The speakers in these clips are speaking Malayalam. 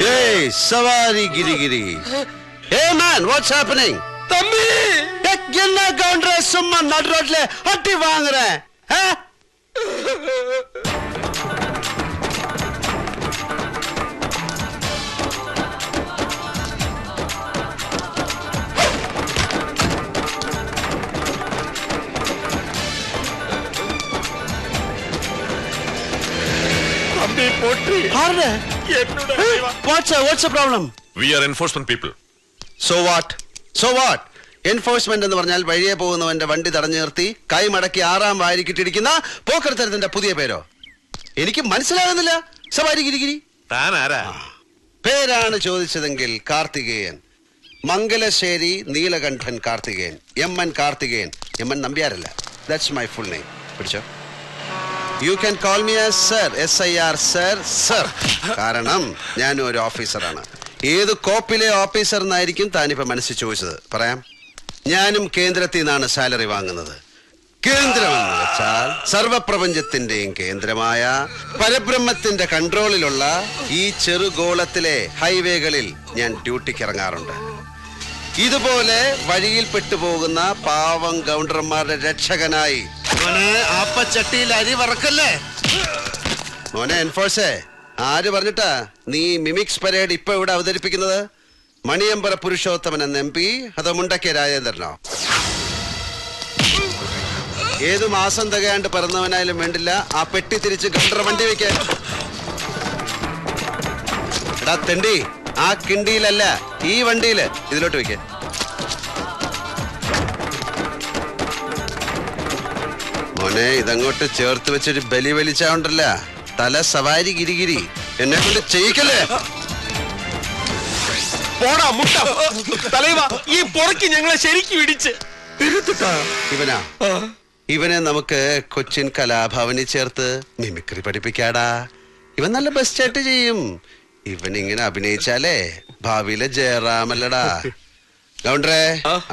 Hey, Savari Giri Giri. Hey man, what's happening? Thampi என்ன கவுண்டர சும்மா நடு ரோட்ல அட்டி வாங்குறேன். തമ്പി പോട്രി ஆறு. What's the problem? We are enforcement people. So what? So what? Enforcement എന്ന് പറഞ്ഞാൽ വഴിയെ പോകുന്നവന്റെ വണ്ടി തടഞ്ഞു നിർത്തി കൈ മടക്കി 6ആം വാരിക്കിട്ടിരിക്കുന്ന പോക്കർത്തരത്തിന്റെ പുതിയ പേരോ? എനിക്ക് മനസ്സിലാകുന്നില്ല. സവാരി ഗിരിഗിരി താൻ ആരാ? പേരാണ് ചോദിച്ചതെങ്കിൽ കാർത്തികേയൻ, മംഗലശ്ശേരി നീലകണ്ഠൻ കാർത്തികേയൻ, എം.എൻ. കാർത്തികേയൻ. എം.എൻ. നമ്പ്യാരല്ല. That's my full name. പിടിച്ചോ. You can call me as sir. SIR sir. Sir കാരണം ഞാനും ഒരു ഓഫീസറാണ്. ഏത് കോപ്പിലെ ഓഫീസർ എന്നായിരിക്കും താനിപ്പോ മനസ്സിൽ ചോദിച്ചത്. പറയാം. ഞാനും കേന്ദ്രത്തിൽ നിന്നാണ് സാലറി വാങ്ങുന്നത്. കേന്ദ്രമെന്ന് വെച്ചാൽ സർവപ്രപഞ്ചത്തിന്റെയും കേന്ദ്രമായ പരബ്രഹ്മത്തിന്റെ കൺട്രോളിലുള്ള ഈ ചെറുഗോളത്തിലെ ഹൈവേകളിൽ ഞാൻ ഡ്യൂട്ടിക്ക് ഇറങ്ങാറുണ്ട്. ഇതുപോലെ വഴിയിൽ പെട്ടുപോകുന്ന പാവം ഗൗണ്ടർമാരുടെ രക്ഷകനായി. ആപ്പച്ചട്ടിയിൽ അരി വറക്കല്ലേ മോനെ എൻഫോഴ്സേ. ആര് പറഞ്ഞിട്ടാ നീ മിമിക്സ് പരേഡ് ഇപ്പൊ ഇവിടെ അവതരിപ്പിക്കുന്നത്? മണിയമ്പറ പുരുഷോത്തമൻ എന്ന MP അതോ മുണ്ടക്കേ രാജേന്ദ്രനോ? ഏതു മാസം തികയാണ്ട് പിറന്നവനായാലും വേണ്ടില്ല ആ പെട്ടി തിരിച്ച് ഗൗണ്ടർ വണ്ടി വെക്കാൻ. എടാ തെണ്ടി, ആ കിണ്ടിയിലല്ല ഈ വണ്ടിയില് ഇതിലോട്ട് വെക്ക. മോനെ ഇതങ്ങോട്ട് ചേർത്ത് വെച്ചൊരു ബലി വലിച്ചാണ്ടല്ല തല സവാരി ഗിരിഗിരി. എന്നെ കൊണ്ട് ചെയ്യിക്കല്ലേ. പോടാ മുട്ട തലൈവ, ഈ പൊറക്കി ഞങ്ങളെ ശരിക്കും ഇടിച്ച് ഇവനാ. ഇവനെ നമുക്ക് കൊച്ചിൻ കലാഭവനിൽ ചേർത്ത് മിമിക്രി പഠിപ്പിക്കാടാ. ഇവൻ നല്ല ബെസ്റ്റായിട്ട് ചെയ്യും. ഇവൻ ഇങ്ങനെ അഭിനയിച്ചാലേ ഭാവിയിലെ ജയറാമല്ലടാ. ഗൗണ്ടറെ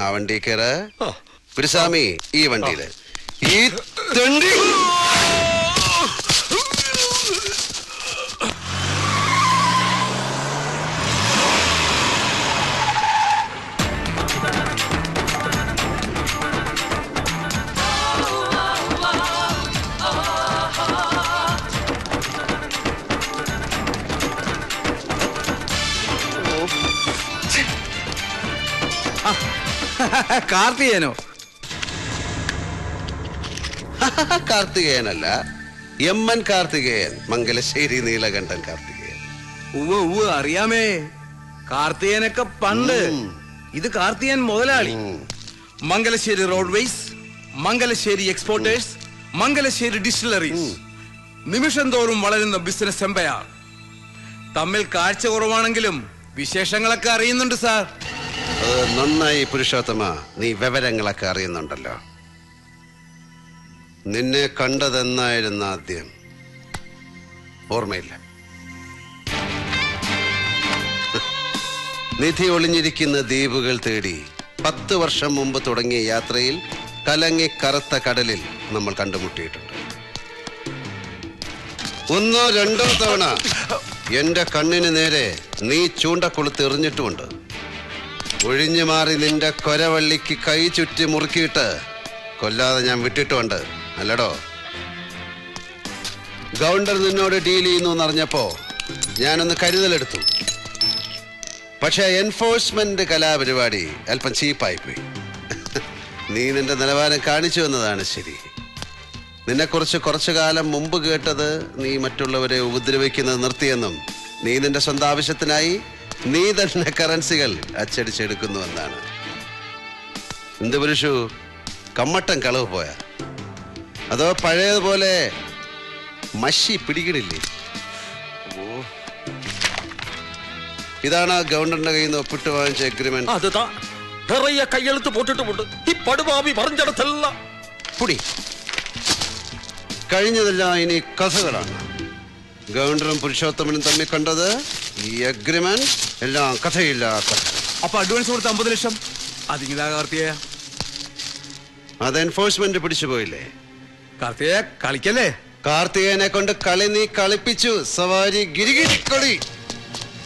ആ വണ്ടി കയറ്. ഗുരുസ്വാമി ഈ വണ്ടിയില്. ഈ തെണ്ടി കാർത്തികേയനോ? കാർത്തികേയനല്ല, M.N. കാർത്തികേയൻ, മംഗലശ്ശേരി നീലകണ്ഠൻ കാർത്തികേയൻ. അറിയാമേ. കാർത്തികേയനൊക്കെ പണ്ട്. ഇത് കാർത്തികേയൻ മുതലാളി. Mangalassery roadways, Mangalassery exporters, Mangalassery distilleries. നിമിഷം തോറും വളരുന്ന ബിസിനസ് എംപയർ. തമ്മിൽ കാഴ്ച കുറവാണെങ്കിലും വിശേഷങ്ങളൊക്കെ അറിയുന്നുണ്ട് സാർ. നന്നായി പുരുഷോത്തമ, നീ വിവരങ്ങളൊക്കെ അറിയുന്നുണ്ടല്ലോ. നിന്നെ കണ്ടതെന്നായിരുന്നു ആദ്യം? ഓർമ്മയില്ല. നിധി ഒളിഞ്ഞിരിക്കുന്ന ദ്വീപുകൾ തേടി 10 വർഷം മുമ്പ് തുടങ്ങിയ യാത്രയിൽ കലങ്ങി കറുത്ത കടലിൽ നമ്മൾ കണ്ടുമുട്ടിയിട്ടുണ്ട്. 1 2 തവണ എന്റെ കണ്ണിന് നേരെ നീ ചൂണ്ടക്കൊളുത്ത് എറിഞ്ഞിട്ടുമുണ്ട്. ഒഴിഞ്ഞു മാറി നിന്റെ കൊരവള്ളിക്ക് കൈ ചുറ്റി മുറുക്കിയിട്ട് കൊല്ലാതെ ഞാൻ വിട്ടിട്ടുണ്ട്, അല്ലടോ? ഗൗണ്ടർ നിന്നോട് ഡീൽ ചെയ്യുന്നു എന്നറിഞ്ഞപ്പോ ഞാനൊന്ന് കരുതലെടുത്തു. പക്ഷെ എൻഫോഴ്സ്മെന്റ് കലാപരിപാടി അല്പം ചീപ്പായിപ്പോയി. നീ നിന്റെ നിലവാരം കാണിച്ചു എന്നതാണ് ശരി. നിന്നെക്കുറിച്ച് കുറച്ചു കാലം മുമ്പ് കേട്ടത് നീ മറ്റുള്ളവരെ ഉപദ്രവിക്കുന്നത് നിർത്തിയെന്നും നീ നിന്റെ സ്വന്തം ആവശ്യത്തിനായി നീ തന്നെ കറൻസികൾ അച്ചടിച്ചെടുക്കുന്നുവെന്നാണ്. എന്ത് പുരുഷു, കമ്മട്ടം കളവ് പോയ അതോ പഴയതുപോലെ മഷി പിടികിടില്ലേ? ഇതാണ് ഗവൺമെന്റിന്റെ കയ്യിൽ നിന്ന് ഒപ്പിട്ട് വാങ്ങിച്ച എഗ്രിമെന്റ്. കയ്യെഴുത്ത് പോട്ടിട്ടുമുണ്ട്. ഈ പടുഭാവി പറഞ്ഞിടത്തല്ല പുടി. കഴിഞ്ഞതെല്ലാം ഇനി കഥകളാണ്. ഗവർണറും പുരുഷോത്തമനും തമ്മിൽ കണ്ടത് ഈ അഗ്രിമെന്റ് എല്ലാം കഥയില്ല. അപ്പൊ അഡ്വാൻസ് കൊടുത്ത 50 ലക്ഷം അതിങ്ങിതാ കാർത്തികേയ. അത് എൻഫോഴ്സ്മെന്റ് പിടിച്ചു പോയില്ലേ? കാർത്തികേയ കളിക്കല്ലേ? കാർത്തികേയനെ കൊണ്ട് കളി നീ കളിപ്പിച്ചു. സവാരി ഗിരിഗിരി കളി.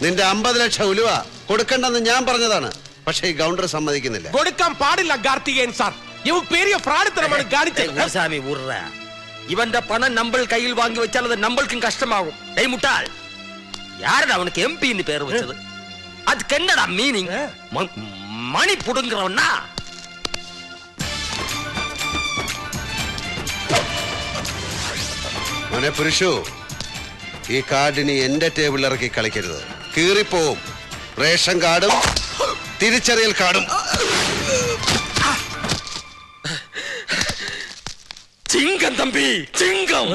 നിന്റെ 50 ലക്ഷം ഉലുവ കൊടുക്കണ്ടെന്ന് ഞാൻ പറഞ്ഞതാണ്. പക്ഷേ ഈ ഗൗണ്ടർ സമ്മതിക്കുന്നില്ല. കൊടുക്കാൻ പാടില്ല കാർത്തികേയൻ സാർ. ഇവൻ പെരിയ ഫ്രാഡിത്തരമാണ് കാണിച്ചത്. சாமி உர்ற இவன் பணம் நம்ம கையில் வாங்கி வச்சால் அது நம்மளுக்கும் கஷ்டமாகும். டேய் முட்டாள், யாரடா அவனுக்கு எம்பின்னு பேர் வச்சது? அதுக்கு என்னடா மீனிங்? மணி புடுங்குறவனா? മോനെ പുരുഷു, ഈ കാർഡിനി എന്റെ ടേബിളിൽ ഇറക്കി കളിക്കരുത്. കീറിപ്പോവും. റേഷൻ കാർഡും തിരിച്ചറിയൽ കാർഡും. சிங்கம் தம்பி, சிங்கம்.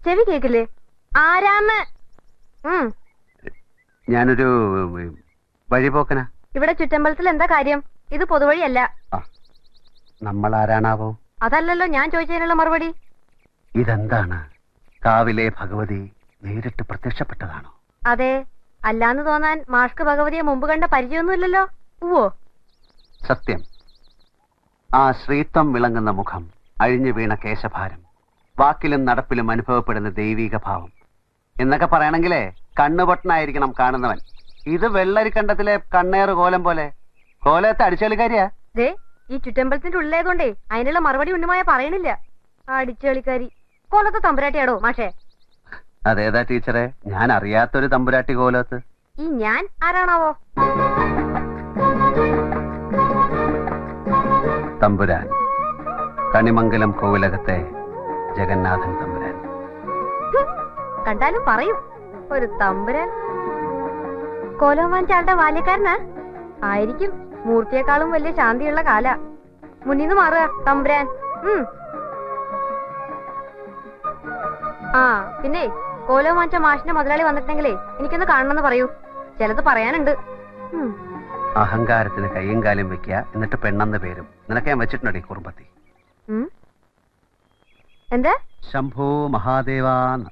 ചെവി കേക്കില്ലേ? ആരാന്ന്? ഞാനൊരു വഴിപോക്കനാ. ഇവിടെ ചുറ്റമ്പലത്തിൽ എന്താ കാര്യം? ഇത് പൊതുവഴിയല്ല. നമ്മൾ ആരാണാവോ? അതല്ലല്ലോ ഞാൻ ചോദിച്ചതിനുള്ള മറുപടി. ഇതെന്താണ്? കാവിലെ ഭഗവതി നേരിട്ട് പ്രത്യക്ഷപ്പെട്ടതാണോ? അതെ. അല്ലാന്ന് തോന്നാൻ മാഷ്ക്ക് ഭഗവതിയെ മുമ്പ് കണ്ട പരിചയമൊന്നുമില്ലല്ലോ. ഉവ്വോ? സത്യം. ആ ശ്രീത്വം വിളങ്ങുന്ന മുഖം, അഴിഞ്ഞു വീണ കേശഭാരം, വാക്കിലും നടപ്പിലും അനുഭവപ്പെടുന്ന ദൈവീക ഭാവം എന്നൊക്കെ പറയണെങ്കിലേ കണ്ണുപൊട്ടനായിരിക്കണം കാണുന്നവൻ. ഇത് വെള്ളരിക്കണ്ടത്തിലെ കണ്ണേറ് കോലം പോലെ. കോലത്തെ അടിച്ചുകളിക്കാരിയാ. ദേ, ഈ ചുറ്റമ്പലത്തിന്റെ ഉള്ളിലേതുകൊണ്ടേ അതിനുള്ള മറുപടി ഉണ്ണുമായ പറയണില്ല. അടിച്ചുകളിക്കാരി. കോലത്തെ തമ്പുരാട്ടിയാടോ മാഷേ? അതേതാ ടീച്ചറെ? ഞാൻ അറിയാത്തൊരു തമ്പുരാട്ടി കോലത്ത്. ഈ ഞാൻ ആരാണാവോ? തമ്പുരാൻ, കണിമംഗലം കോവിലകത്തെ ജഗന്നാഥൻ തമ്പുരാൻ. കണ്ടാലും പറയും ഒരു തമ്പുരാൻ. കോലം വാങ്ങിച്ച ആളുടെ ബാല്യക്കാരനാ ആയിരിക്കും. മൂർത്തിയെക്കാളും വലിയ ശാന്തിയുള്ള കാല. മുന്നിന്ന് മാറുക തമ്പുരാൻ. ആ പിന്നെ കോലം വാങ്ങിച്ച മാഷിന്റെ മുതലാളി വന്നിട്ടുണ്ടെങ്കിലേ എനിക്കൊന്ന് കാണണമെന്ന് പറയൂ. ചിലത് പറയാനുണ്ട്. അഹങ്കാരത്തിന് കയ്യും കാലും വെക്കുക, എന്നിട്ട് പെണ്ണെന്ന് പേരും. നിനക്ക് ഞാൻ വെച്ചിട്ടുണ്ടോ ഈ കുറുമ്പത്തി? എന്താ? ശംഭോ മഹാദേവാന്ന്.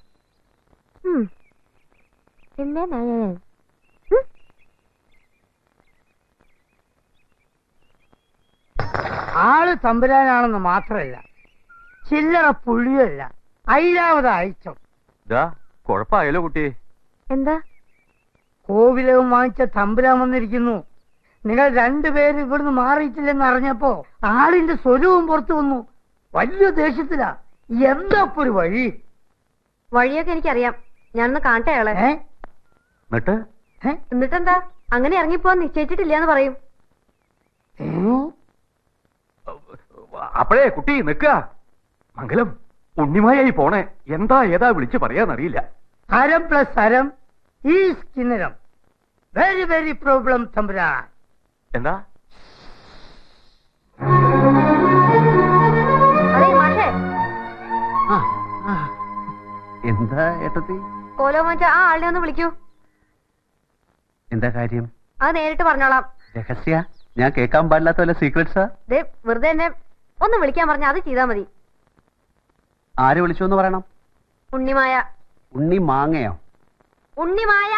ആള് തമ്പുരാനാണെന്ന് മാത്രമല്ല, ചില്ലറ പുള്ളിയല്ല, അയിലാവത് അയച്ചം. കൊഴപ്പായല്ലോ കുട്ടി. എന്താ? കോവിലകം വാങ്ങിച്ച തമ്പുരാൻ വന്നിരിക്കുന്നു. നിങ്ങൾ രണ്ടുപേരും ഇവിടുന്ന് മാറിയിട്ടില്ലെന്ന് അറിഞ്ഞപ്പോ ആളിന്റെ സ്വരവും പുറത്തു വന്നു. വലിയ ദേഷ്യത്തിലാ. എന്താ ഒരു വഴി? വഴിയൊക്കെ എനിക്കറിയാം. ഞാനൊന്ന് കാണട്ടെ അയാളെ. എന്നിട്ടെന്താ? അങ്ങനെ ഇറങ്ങിപ്പോവാൻ നിശ്ചയിച്ചിട്ടില്ലാന്ന് പറയും. അപ്പോഴേ കുട്ടി നിക്ക. മംഗലം ഉണ്ണിമായായി പോണേ. എന്താ ഏതാ വിളിച്ചു പറയാന്നറിയില്ല. ഹരം പ്ലസ് ഹരം ഈസ് കിന്നരം. വെരി വെരി പ്രോബ്ലം തമ്പുരാൻ. എന്താ? അതെ മാഷേ. എന്താ ഏട്ടത്തി? കോലോ വാങ്ങിച്ച ആ ആളിനെ ഒന്ന് വിളിക്കൂ. എന്താ കാര്യം? അത് നേരിട്ട് പറഞ്ഞോളാം. രഹസ്യ? ഞാൻ കേൾക്കാൻ പാടില്ലാത്ത വല്ല സീക്രട്സാ? ദേ, വെറുതെ എന്നെ ഒന്ന് വിളിക്കാൻ പറഞ്ഞ അത് ചെയ്താ മതി. ആര് വിളിച്ചു എന്ന് പറയണം? ഉണ്ണിമായ. ഉണ്ണി മാങ്ങയോ? ഉണ്ണിമായ.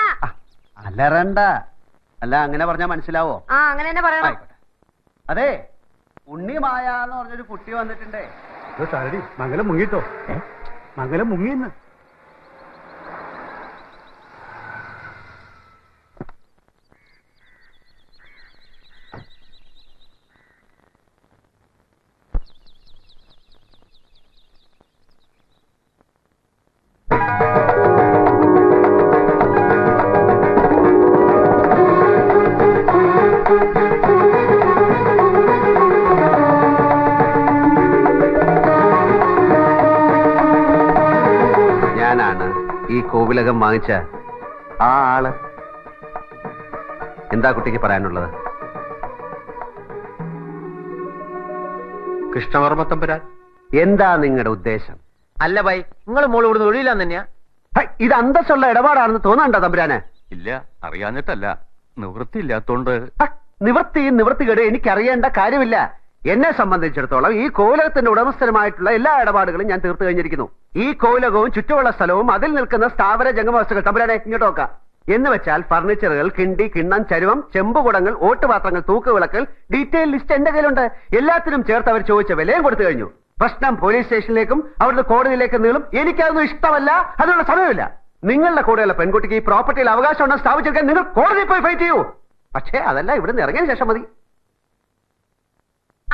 അലറണ്ട. അല്ല, അങ്ങനെ പറഞ്ഞാ മനസ്സിലാവോ? ആ, അങ്ങനെ തന്നെ പറയണം. അതെ, ഉണ്ണി മായ എന്ന് പറഞ്ഞൊരു കുട്ടി വന്നിട്ടുണ്ടേ. മംഗലം മുങ്ങിട്ടോ? മംഗലം മുങ്ങിന്ന്. ഈ കോവിലകം വാങ്ങിച്ച ആ ആള്. എന്താ കുട്ടിക്ക് പറയാനുള്ളത്? കൃഷ്ണവർമ്മ തമ്പുരാൻ, എന്താ നിങ്ങളുടെ ഉദ്ദേശം? അല്ല ബൈ, നിങ്ങൾ മോള് ഇവിടുന്ന് ഒഴിയില്ലാന്ന് തന്നെയാ? ഇത് അന്തസ്സുള്ള ഇടപാടാണെന്ന് തോന്നണ്ട തമ്പുരാന്. ഇല്ല, അറിയാഞ്ഞിട്ടല്ല, നിവൃത്തിയില്ലാത്തോണ്ട്. നിവൃത്തികേട് എനിക്കറിയേണ്ട കാര്യമില്ല. എന്നെ സംബന്ധിച്ചിടത്തോളം ഈ കോവിലകത്തിന്റെ ഉടമസ്ഥനുമായിട്ടുള്ള എല്ലാ ഇടപാടുകളും ഞാൻ തീർത്തു കഴിഞ്ഞിരിക്കുന്നു. ഈ കോവിലകവും ചുറ്റുമുള്ള സ്ഥലവും അതിൽ നിൽക്കുന്ന സ്ഥാവര ജംഗമവസ്തുക്കൾ തമ്പുരാനെ ഇങ്ങോട്ട് നോക്കാം. എന്ന് വെച്ചാൽ ഫർണിച്ചറുകൾ, കിണ്ടി, കിണ്ണം, ചരുവം, ചെമ്പുകുടങ്ങൾ, ഓട്ടുപാത്രങ്ങൾ, തൂക്കുവിളക്കൽ, ഡീറ്റെയിൽ ലിസ്റ്റ് എന്റെ കയ്യിലുണ്ട്. എല്ലാത്തിനും ചേർത്ത് അവർ ചോദിച്ച വിലയും കൊടുത്തു കഴിഞ്ഞു. പ്രശ്നം പോലീസ് സ്റ്റേഷനിലേക്കും അവിടുന്ന് കോടതിയിലേക്ക് നീളും. എനിക്കതൊന്നും ഇഷ്ടമല്ല, അതിനുള്ള സമയമില്ല. നിങ്ങളുടെ കൂടെയുള്ള പെൺകുട്ടിക്ക് ഈ പ്രോപ്പർട്ടിയിൽ അവകാശം ഉണ്ടെന്ന് സ്ഥാപിച്ചെടുക്കാൻ നിങ്ങൾ കോടതിയിൽ പോയി ഫൈറ്റ് ചെയ്യൂ. പക്ഷേ അതല്ല, ഇവിടുന്ന് ഇറങ്ങിയതിന് ശേഷം മതി.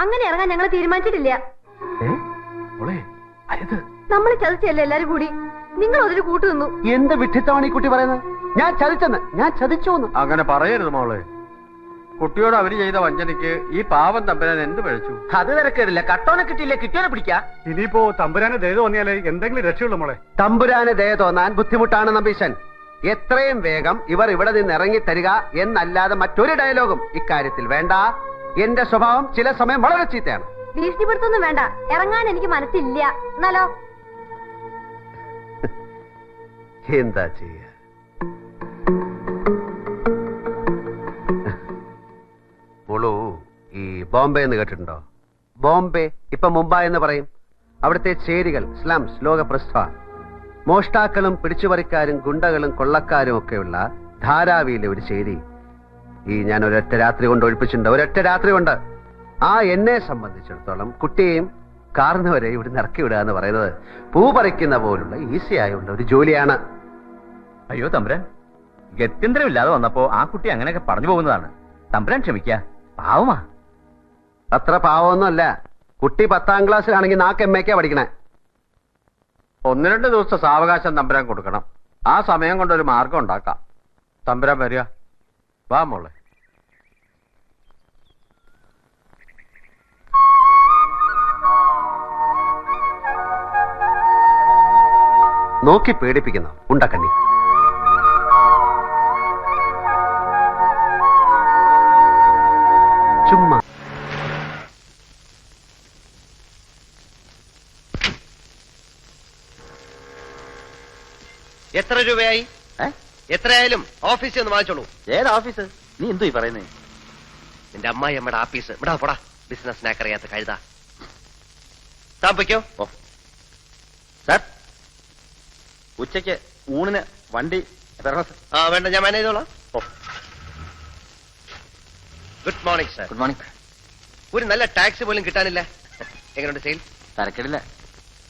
അങ്ങനെ ഇറങ്ങാൻ ഞങ്ങൾ തീരുമാനിച്ചിട്ടില്ല. നമ്മൾ ചതിച്ചല്ലേ എല്ലാരും കൂടി. നിങ്ങൾ അതിൽ കൂട്ടു നിന്നു. എന്ത് വിഡ്ഢിത്തമാണ് ഈ കുട്ടി പറയുന്നത്? ഞാൻ ചതിച്ചെന്ന്, ഞാൻ ചതിച്ചു. അങ്ങനെ പറയരുത് മോളെ. കുട്ടിയോട് അവര് ചെയ്ത വഞ്ചനയ്ക്ക് ഈ പാവം തമ്പുരാൻ എന്ത് പഴിച്ചു? അത് തിരക്കേടില്ല. കട്ടോനെ കിട്ടിയില്ലേ, കിട്ടിയോനെ പിടിക്കാ. ഇനിയിപ്പോ തമ്പുരാന് ദയ തോന്നിയാലേ എന്തെങ്കിലും രക്ഷയുള്ളൂ മോളെ. തമ്പുരാന് ദയ തോന്നാൻ ബുദ്ധിമുട്ടാണ് നമ്പീശൻ. എത്രയും വേഗം ഇവർ ഇവിടെ നിന്ന് ഇറങ്ങി തരിക എന്നല്ലാതെ മറ്റൊരു ഡയലോഗും ഇക്കാര്യത്തിൽ വേണ്ട. എന്റെ സ്വഭാവം ചില സമയം വളരെ ചീത്തയാണ്. ഭീഷണിപ്പെടുത്തൊന്നും വേണ്ട. ഇറങ്ങാൻ എനിക്ക് മനസ്സില്ല. എന്നാലോ എന്താ ചെയ്യ? മോളു ഈ ബോംബെ എന്ന് കേട്ടിട്ടുണ്ടോ? ബോംബെ ഇപ്പൊ മുംബൈ എന്ന് പറയും. അവിടുത്തെ ചേരികൾ, സ്ലംസ്, ലോകപ്രസ്ഥ. മോഷ്ടാക്കളും പിടിച്ചുപറിക്കാരും ഗുണ്ടകളും കൊള്ളക്കാരും ഒക്കെയുള്ള ധാരാവിയിലെ ഒരു ചേരി ഈ ഞാൻ ഒരൊറ്റ രാത്രി കൊണ്ട് ഒഴിപ്പിച്ചിട്ടുണ്ട്. ഒരൊറ്റ രാത്രി കൊണ്ട്. എന്നെ സംബന്ധിച്ചിടത്തോളം കുട്ടിയെയും കാർന്നവരെ ഇവിടെ ഇറക്കി വിടുക എന്ന് പറയുന്നത് പൂ പറിക്കുന്ന പോലുള്ള ഈസി ആയുള്ള ഒരു ജോലിയാണ്. അയ്യോ തമ്പുരാൻ, ഗത്യന്തരമില്ലാതെ വന്നപ്പോ ആ കുട്ടി അങ്ങനെയൊക്കെ പറഞ്ഞു പോകുന്നതാണ്. തമ്പുരാൻ ക്ഷമിക്ക, പാവമാ. അത്ര പാവമൊന്നുമല്ല. കുട്ടി 10ാം ക്ലാസ്സിലാണെങ്കിൽ 4 MA പഠിക്കണേ. 1-2 ദിവസത്തെ സാവകാശം തമ്പുരാൻ കൊടുക്കണം. ആ സമയം കൊണ്ടൊരു മാർഗം ഉണ്ടാക്കാം. തമ്പുരാൻ വരിക. വാ മോളെ. നോക്കി പേടിപ്പിക്കുന്നു ഉണ്ടക്കണ്ണി. ചുമ്മാ എത്ര രൂപയായി? എത്രയായാലും ഓഫീസിൽ ഒന്ന് വാങ്ങിച്ചോളൂ. ഏത് ഓഫീസ്? നീ എന്തോ പറയുന്നേ? നിന്റെ അമ്മായി അമ്മയുടെ ആഫീസ്. ഇവിടെ പോടാ, ബിസിനസ് സ്നാക്ക് അറിയാത്ത കഴുതാ. താമസിക്കോ? സാർ, ഉച്ചയ്ക്ക് ഊണിന് വണ്ടി വേണ്ട, ഞാൻ മാനേജ് ചെയ്തോളാം. Good morning sir. Good morning. ഒരു നല്ല ടാക്സി പോലും കിട്ടാനില്ല. എങ്ങനെയുണ്ട് സെയിൽ? തരക്കേടില്ല.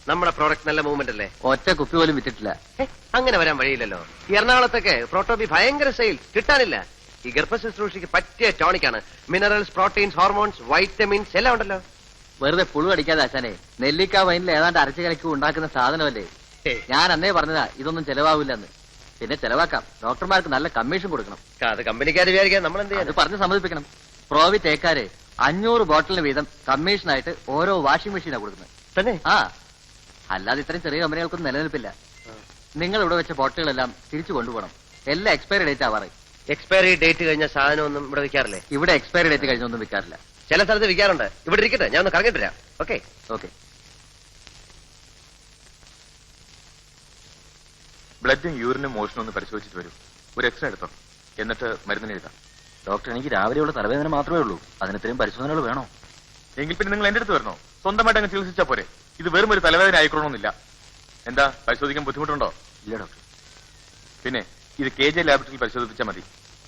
നമ്മുടെ പ്രോഡക്റ്റ് നല്ല മൂവ്മെന്റ് അല്ലേ? ഒറ്റ കുപ്പി പോലും വിറ്റിട്ടില്ല. അങ്ങനെ വരാൻ വഴിയില്ലല്ലോ. ഈ എറണാകുളത്തൊക്കെ പ്രോട്ടോബി ഭയങ്കര സെയിൽ, കിട്ടാനില്ല. ഈ ഗർഭശുശ്രൂഷയ്ക്ക് പറ്റിയ ടോണിക്കാണ്. മിനറൽസ്, പ്രോട്ടീൻസ്, ഹോർമോൺസ്, വൈറ്റമിൻസ് എല്ലാം ഉണ്ടല്ലോ. വെറുതെ പുഴു അടിക്കാതെ ആശാനെ, നെല്ലിക്ക വൈനിൽ ഏതാണ്ട് അരച്ചു കലക്കി ഉണ്ടാക്കുന്ന സാധനമല്ലേ. ഞാൻ അന്നേ പറഞ്ഞതാ ഇതൊന്നും ചെലവാവില്ലെന്ന്. പിന്നെ ചെലവാക്കാം. ഡോക്ടർമാർക്ക് നല്ല കമ്മീഷൻ കൊടുക്കണം. അത് കമ്പനിക്കാർ വിചാരിക്കാൻ നമ്മൾ എന്ത് അത് പറഞ്ഞ് സമ്മതിപ്പിക്കണം. പ്രോവി തേക്കാര് 500 ബോട്ടിലിന് വീതം കമ്മീഷനായിട്ട് ഓരോ വാഷിംഗ് മെഷീനാണ് കൊടുക്കുന്നത്. തന്നെ? അല്ലാതെ ഇത്രയും ചെറിയ കമ്പനികൾക്കൊന്നും നിലനിൽപ്പില്ല. നിങ്ങൾ ഇവിടെ വെച്ച ബോട്ടിലുകളെല്ലാം തിരിച്ചു കൊണ്ടുപോകണം. എല്ലാം എക്സ്പയറി ഡേറ്റ് ആവാറ്. എക്സ്പയറി ഡേറ്റ് കഴിഞ്ഞ സാധനമൊന്നും ഇവിടെ വിൽക്കാറില്ലേ? ഇവിടെ എക്സ്പയറി ഡേറ്റ് കഴിഞ്ഞൊന്നും വിൽക്കാറില്ല. ചില സ്ഥലത്ത് വിൽക്കാറുണ്ട്. ഇവിടെ ഇരിക്കട്ടെ, ഞാൻ ഒന്ന് കറങ്ങിട്ട് വരാം. Okay okay. ബ്ലഡും യൂറിനും മോഷനും ഒന്ന് പരിശോധിച്ചിട്ട് വരും. ഒരു എക്സ്റേ എടുത്തോ, എന്നിട്ട് മരുന്നിന് എഴുതാം. ഡോക്ടർ, എനിക്ക് രാവിലെയുള്ള തലവേദന മാത്രമേ ഉള്ളൂ. അതിന് ഇത്രയും പരിശോധനകൾ വേണോ? എങ്കിൽ പിന്നെ നിങ്ങൾ എന്റെ അടുത്ത് വരണോ? സ്വന്തമായിട്ട് അങ്ങ് ചികിത്സിച്ചാ പോരെ. ഇത് വെറും ഒരു തലവേദന ആയിക്കണമെന്നില്ല. എന്താ, പരിശോധിക്കാൻ ബുദ്ധിമുട്ടുണ്ടോ? ഇല്ല ഡോക്ടർ. പിന്നെ ഇത് KJ ലാബറട്ടറിയിൽ പരിശോധിപ്പിച്ചാൽ മതി.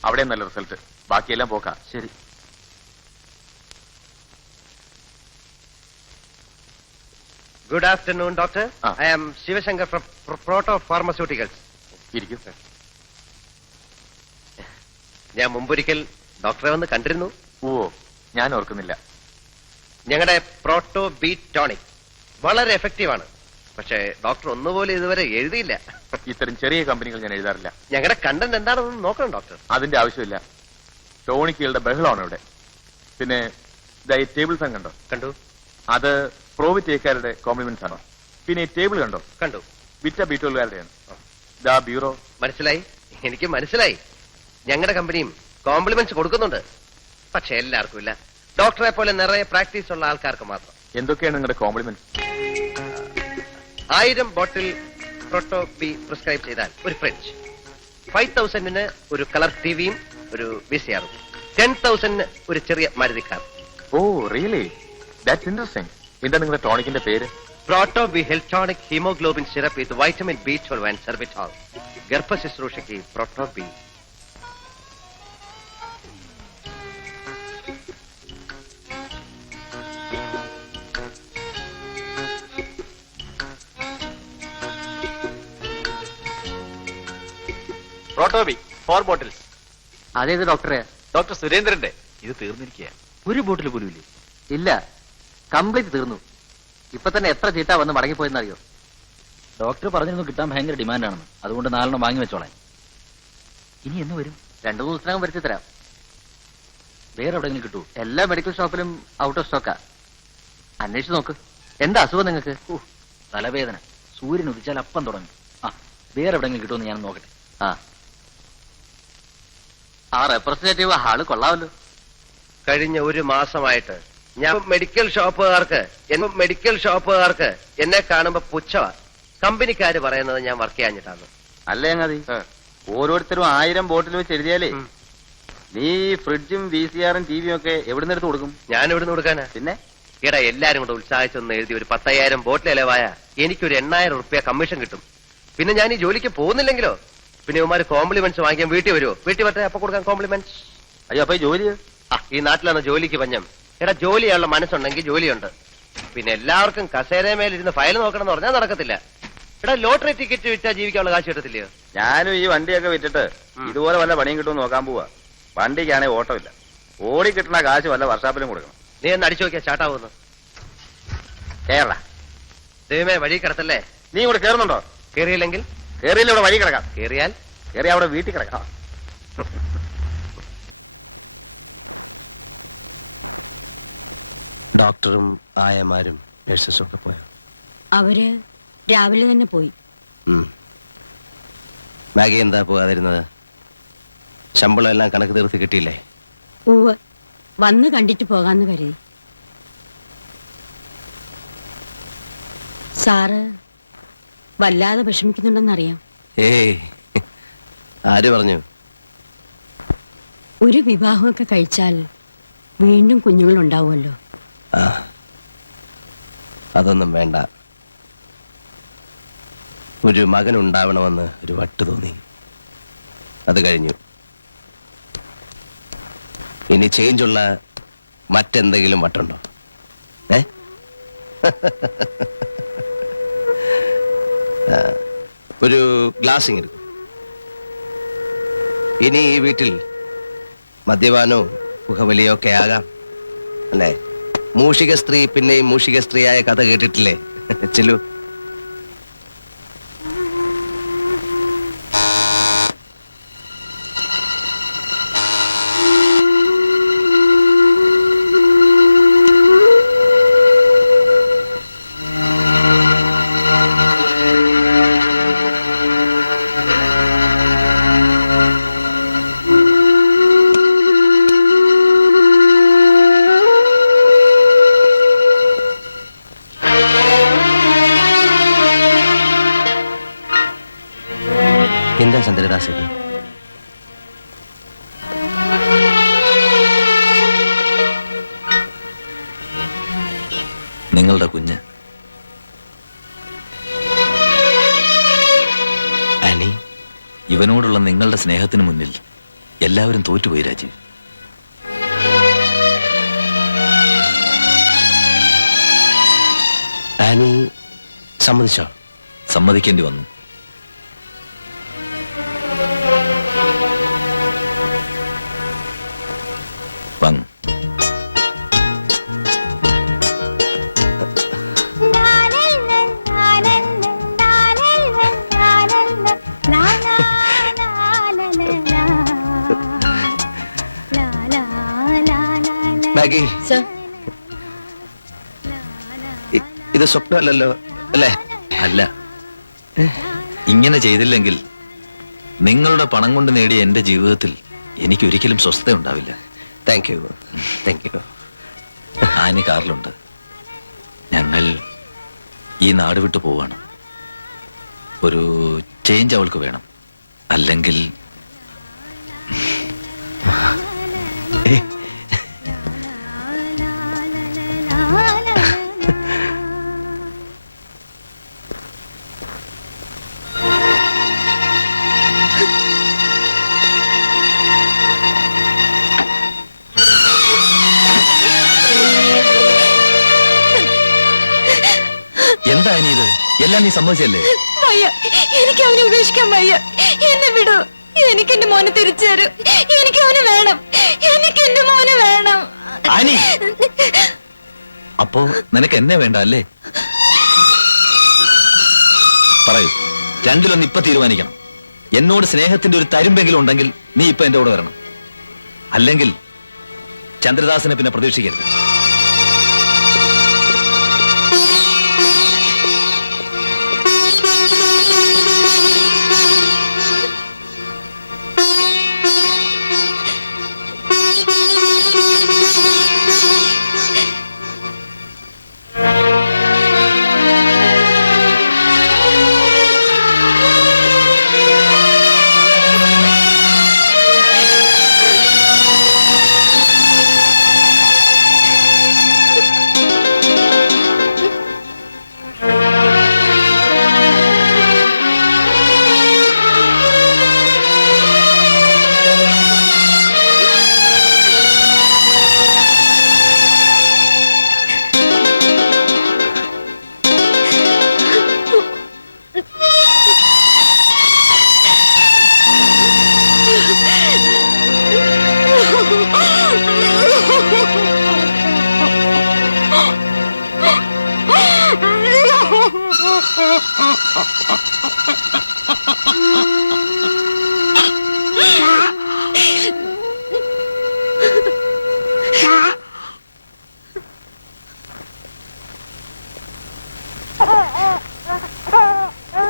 അവിടെ നല്ല റിസൾട്ട്. ബാക്കിയെല്ലാം പോക്കാം. ശരി. Good afternoon doctor. I am Shivshankar from proto pharmaceuticals. ഇരിക്കും. ഞാൻ മുമ്പൊരിക്കൽ ഡോക്ടറെ വന്ന് കണ്ടിരുന്നു. ഓ, ഞാൻ ഓർക്കുന്നില്ല. ഞങ്ങളുടെ പ്രോട്ടോ ബീറ്റ് ടോണിക് വളരെ എഫക്റ്റീവ് ആണ്. പക്ഷേ ഡോക്ടർ ഒന്നുപോലെ ഇതുവരെ എഴുതിയില്ല. ഇത്തരം ചെറിയ കമ്പനികൾ ഞാൻ എഴുതാറില്ല. ഞങ്ങളുടെ കണ്ടന്റ് എന്താണെന്ന് നോക്കണം ഡോക്ടർ. അതിന്റെ ആവശ്യമില്ല. ടോണിക്കുകളുടെ ബഹളമാണ് ഇവിടെ. പിന്നെ ഈ ടേബിൾ ഫാൻ കണ്ടോ? കണ്ടു. അത് പ്രോവിറ്റേക്കാരുടെ കോംപ്ലിമെന്റ്സ് ആണോ? പിന്നെ ഈ ടേബിൾ കണ്ടോ? കണ്ടു. വിറ്റ ബീറ്റോളുകാരുടെയാണ്. ബ്യൂറോ. മനസ്സിലായി, എനിക്ക് മനസ്സിലായി. ഞങ്ങളുടെ കമ്പനിയും കോംപ്ലിമെന്റ്സ് കൊടുക്കുന്നുണ്ട്. പക്ഷെ എല്ലാവർക്കും ഇല്ല. ഡോക്ടറെ പോലെ നിറയെ പ്രാക്ടീസ് ഉള്ള ആൾക്കാർക്ക് മാത്രം. എന്തൊക്കെയാണ് നിങ്ങളുടെ compliments? 1000 bottle Proto B prescribe ചെയ്താൽ ഒരു ഫ്രിഡ്ജ്, 5000 ഒരു കളർ ടിവിയും ഒരു VCR-ഉം, 10,000 ഒരു ചെറിയ Maruti car. Oh really, that's interesting. എന്താ നിങ്ങളുടെ ടോണിക്കിന്റെ പേര്? Proto B Heltonic haemoglobin syrup with vitamin B12 and sorbitol. ഗർഭ ശുശ്രൂഷയ്ക്ക് പ്രോട്ടോ ബി. പ്രോട്ടോബി 4 ബോട്ടിൽസ്. അതേത് ഡോക്ടറെ? ഡോക്ടർ സുരേന്ദ്രന്റെ. ഇത് തീർന്നിരിക്കുക. ഒരു ബോട്ടിൽ പോലും ഇല്ലേ? ഇല്ല, കംപ്ലീറ്റ് തീർന്നു. ഇപ്പൊ തന്നെ എത്ര ചീട്ടാ വന്ന് മടങ്ങിപ്പോയെന്നറിയോ? ഡോക്ടർ പറഞ്ഞിരുന്നു കിട്ടാൻ ഭയങ്കര ഡിമാൻഡാണെന്ന്. അതുകൊണ്ട് 4 വാങ്ങി വെച്ചോളാം. ഇനി എന്ന് വരും? 2 ദിവസത്തിനകം വരുത്തി തരാം. വേറെ എവിടെയെങ്കിലും കിട്ടൂ? എല്ലാ മെഡിക്കൽ ഷോപ്പിലും ഔട്ട് ഓഫ് സ്റ്റോക്കാ. അന്വേഷിച്ച് നോക്ക്. എന്താ അസുഖം നിങ്ങൾക്ക്? തലവേദന. സൂര്യൻ ഉദിച്ചാൽ അപ്പം തുടങ്ങും. ആ, വേറെ എവിടെയെങ്കിലും കിട്ടുമെന്ന് ഞാൻ നോക്കട്ടെ. ആ റെപ്രസെന്റേറ്റീവ് ആള് കൊള്ളാമല്ലോ. കഴിഞ്ഞ ഒരു മാസമായിട്ട് ഞാൻ മെഡിക്കൽ ഷോപ്പുകാർക്ക് എന്നെ കാണുമ്പോ പുച്ഛമാ. കമ്പനിക്കാര് പറയുന്നത് ഞാൻ വർക്ക് ചെയ്യാഞ്ഞിട്ടാണ്. അല്ലേ അങ്ങതി, ഓരോരുത്തരും 1000 ബോട്ടിൽ വെച്ച് എഴുതിയാലേ നീ ഫ്രിഡ്ജും VCR-ഉം TV-യും ഒക്കെ എവിടുന്ന് എടുത്ത് കൊടുക്കും? ഞാൻ എവിടുന്ന് കൊടുക്കാനാ? പിന്നെ ഈടാ എല്ലാരും കൂടെ ഉത്സാഹിച്ചൊന്ന് എഴുതി ഒരു 10,000 ബോട്ടിൽ ഇലവായ എനിക്കൊരു 8,000 റുപ്യ കമ്മീഷൻ കിട്ടും. പിന്നെ ഞാൻ ഈ ജോലിക്ക് പോകുന്നില്ലെങ്കിലോ? പിന്നെ ഇവന്മാര് കോംപ്ലിമെന്റ്സ് വാങ്ങിക്കാൻ വീട്ടിൽ വരുമോ? വീട്ടിൽ പറ്റേ അപ്പൊ കൊടുക്കാൻ കോംപ്ലിമെന്റ്സ്. അയ്യോ, അപ്പൊ ഈ ജോലി ഈ നാട്ടിലാണ് ജോലിക്ക് പഞ്ഞം. എടാ ജോലി ചെയ്യാനുള്ള മനസ്സുണ്ടെങ്കിൽ ജോലിയുണ്ട്. പിന്നെ എല്ലാവർക്കും കസേരമേലിരുന്ന് ഫയൽ നോക്കണം എന്ന് പറഞ്ഞാൽ നടക്കത്തില്ല. എടാ ലോട്ടറി ടിക്കറ്റ് വിറ്റാ ജീവിക്കാനുള്ള കാശ് കിട്ടത്തില്ലയോ? ഞാനും ഈ വണ്ടിയൊക്കെ വിറ്റിട്ട് ഇതുപോലെ വല്ല പണിയും കിട്ടുമെന്ന് നോക്കാൻ പോവാ. വണ്ടിക്കാണെങ്കിൽ ഓട്ടമില്ല. ഓടി കിട്ടുന്ന കാശ് വല്ല വർഷാപ്പിലും കൊടുക്കണം. നീ ഒന്ന് അടിച്ചു നോക്കിയാ ചാട്ടാവുന്നു. കേരള ദൈവമേ, വഴി കിടത്തല്ലേ. നീ ഇവിടെ കേറുന്നുണ്ടോ? കേറിയില്ലെങ്കിൽ? കേറിയില്ല, ഇവിടെ വഴി കിടക്കാം. കേറിയാൽ? കേറി അവിടെ വീട്ടിൽ കിടക്കാം. ഡോക്ടറും ആയമാരും നഴ്സസും ഒക്കെ പോയോ? അവര് രാവിലെ തന്നെ പോയി. മാഗി എന്താ പോകാതിരുന്നത്? ശമ്പളം എല്ലാം കണക്ക് തീർത്ത് കിട്ടിയില്ലേ? ഉവ്വ്, വന്ന് കണ്ടിട്ട് പോകാന്ന് കരുതി. സാറ് വല്ലാതെ വിഷമിക്കുന്നുണ്ടെന്നറിയാം. ഏയ്, ആര് പറഞ്ഞു? ഒരു വിവാഹമൊക്കെ കഴിച്ചാൽ വീണ്ടും കുഞ്ഞുങ്ങൾ ഉണ്ടാവുമല്ലോ. അതൊന്നും വേണ്ട. ഒരു മകൻ ഉണ്ടാവണമെന്ന് ഒരു വട്ട് തോന്നി. അത് കഴിഞ്ഞു. ഇനി ചേഞ്ചുള്ള മറ്റെന്തെങ്കിലും വട്ടുണ്ടോ? ഒരു ഗ്ലാസിങ് എടുക്കും. ഇനി ഈ വീട്ടിൽ മദ്യപാനവും പുകവലിയോ ഒക്കെ ആകാം, അല്ലേ? മൂഷിക സ്ത്രീ പിന്നെയും മൂഷിക സ്ത്രീയായ കഥ കേട്ടിട്ടില്ലേ? ചെല്ലു. എന്താ ചന്ദ്രദാസ് ഇത്? നിങ്ങളുടെ കുഞ്ഞ് ആനി, ഇവനോടുള്ള നിങ്ങളുടെ സ്നേഹത്തിന് മുന്നിൽ എല്ലാവരും തോറ്റുപോയി രാജീവ്. ആനി സമ്മതിച്ചോ? സമ്മതിക്കേണ്ടി വന്നു. വാങ്ങ്. മാഗി, ഇത് സ്വപ്നമല്ലല്ലോ, അല്ലേ? അല്ല, ഇങ്ങനെ ചെയ്തില്ലെങ്കിൽ നിങ്ങളുടെ പണം കൊണ്ട് നേടിയ എന്റെ ജീവിതത്തിൽ എനിക്ക് ഒരിക്കലും സ്വസ്ഥത ഉണ്ടാവില്ല. Thank you, thank you. Annie കാറിലുണ്ട്. ഞങ്ങൾ ഈ നാട് വിട്ടു പോവാണ്. ഒരു ചേഞ്ച് അവൾക്ക് വേണം. അല്ലെങ്കിൽ എന്താ ഇനി ഇത്? എല്ലാം നീ സമ്മതിച്ചല്ലേ? വയ്യ, എനിക്ക് അവനെ ഉപേക്ഷിക്കാൻ വയ്യ. എന്നെ വിടൂ. എനിക്ക് എന്റെ മോനെ തിരിച്ചു തരൂ. എനിക്ക് അവനെ വേണം. എനിക്ക് എന്റെ മോനെ വേണം. ആനി, അപ്പോ നിനക്ക് എന്നെ വേണ്ട അല്ലേ? പറയൂ, രണ്ടിലൊന്ന് ഇപ്പൊ തീരുമാനിക്കണം. എന്നോട് സ്നേഹത്തിന്റെ ഒരു തരുമ്പെങ്കിലും ഉണ്ടെങ്കിൽ നീ ഇപ്പൊ എന്റെ കൂടെ വരണം. അല്ലെങ്കിൽ ചന്ദ്രദാസിനെ പിന്നെ പ്രതീക്ഷിക്കരുത്.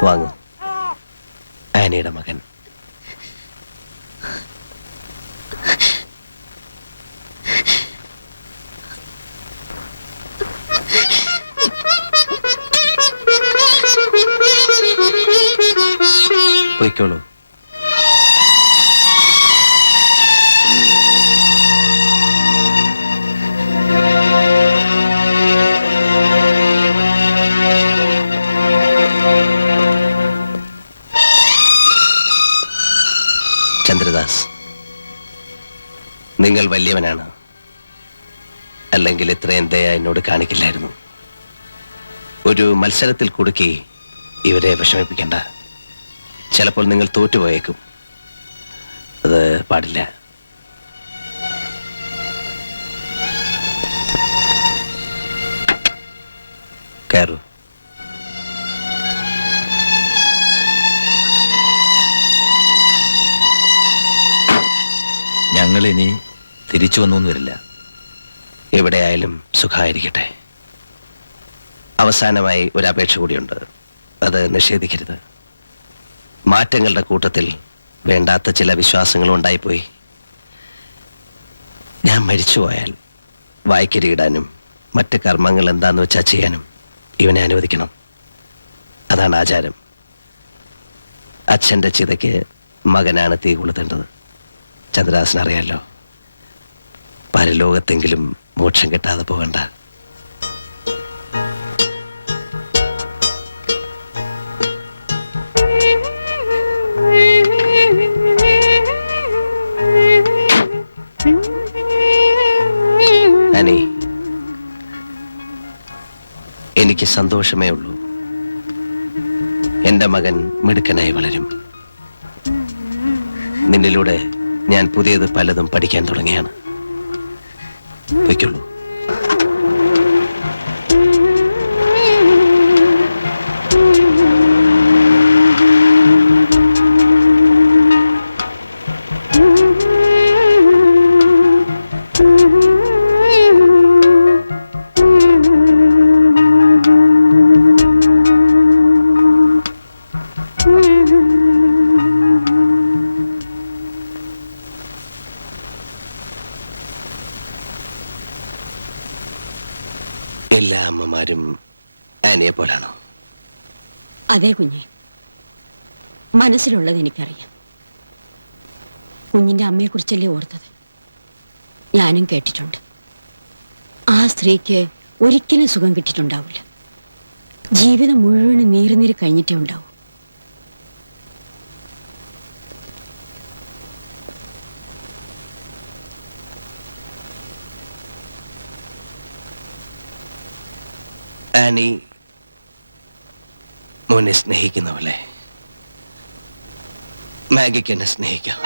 വാങ്ങൂ, ആനിയുടെ മകൻ. പോയിക്കോളൂ. ചന്ദ്രദാസ്, നിങ്ങൾ വലിയവനാണ്. അല്ലെങ്കിൽ ഇത്രയും ദയ എന്നോട് കാണിക്കില്ലായിരുന്നു. ഒരു മത്സരത്തിൽ കുടുക്കി ഇവരെ വിഷമിപ്പിക്കണ്ട. ചിലപ്പോൾ നിങ്ങൾ തോറ്റുപോയേക്കും. അത് പാടില്ല. കയറൂ. ഞങ്ങൾ ഇനി തിരിച്ചു വന്നൊന്നും വരില്ല. എവിടെയായാലും സുഖമായിരിക്കട്ടെ. അവസാനമായി ഒരു അപേക്ഷ കൂടിയുണ്ട്. അത് നിഷേധിക്കരുത്. മാറ്റങ്ങളുടെ കൂട്ടത്തിൽ വേണ്ടാത്ത ചില വിശ്വാസങ്ങളും ഉണ്ടായിപ്പോയി. ഞാൻ മരിച്ചുപോയാൽ വായ്ക്കരിയിടാനും മറ്റ് കർമ്മങ്ങൾ എന്താന്ന് വെച്ചാൽ ചെയ്യാനും ഇവനെ അനുവദിക്കണം. അതാണ് ആചാരം. അച്ഛൻ്റെ ചിതയ്ക്ക് മകനാണ് തീ കൊളുത്തേണ്ടത്. ചന്ദ്രദാസിന് അറിയാലോ. പരലോകത്തെങ്കിലും മോക്ഷം കിട്ടാതെ പോകണ്ട. ആനി, എനിക്ക് സന്തോഷമേ ഉള്ളൂ. എന്റെ മകൻ മിടുക്കനായി വളരും. നിന്നിലൂടെ ഞാൻ പുതിയത് പലതും പഠിക്കാൻ തുടങ്ങിയാണ്. വയ്ക്കുള്ളൂ. എല്ലാ അമ്മമാരും ആനിയെ പോലാണോ? അതെ കുഞ്ഞെ, മനസ്സിലുള്ളത് എനിക്കറിയാം. കുഞ്ഞിന്റെ അമ്മയെ കുറിച്ചല്ലേ ഓർത്തത്. ഞാനും കേട്ടിട്ടുണ്ട്. ആ സ്ത്രീക്ക് ഒരിക്കലും സുഖം കിട്ടിയിട്ടുണ്ടാവില്ല. ജീവിതം മുഴുവനും നീറി കഴിഞ്ഞിട്ടേ ഉണ്ടാവും. ആനി മോനെ സ്നേഹിക്കുന്നവളെ മാഗിക്ക് എന്നെ സ്നേഹിക്കാം.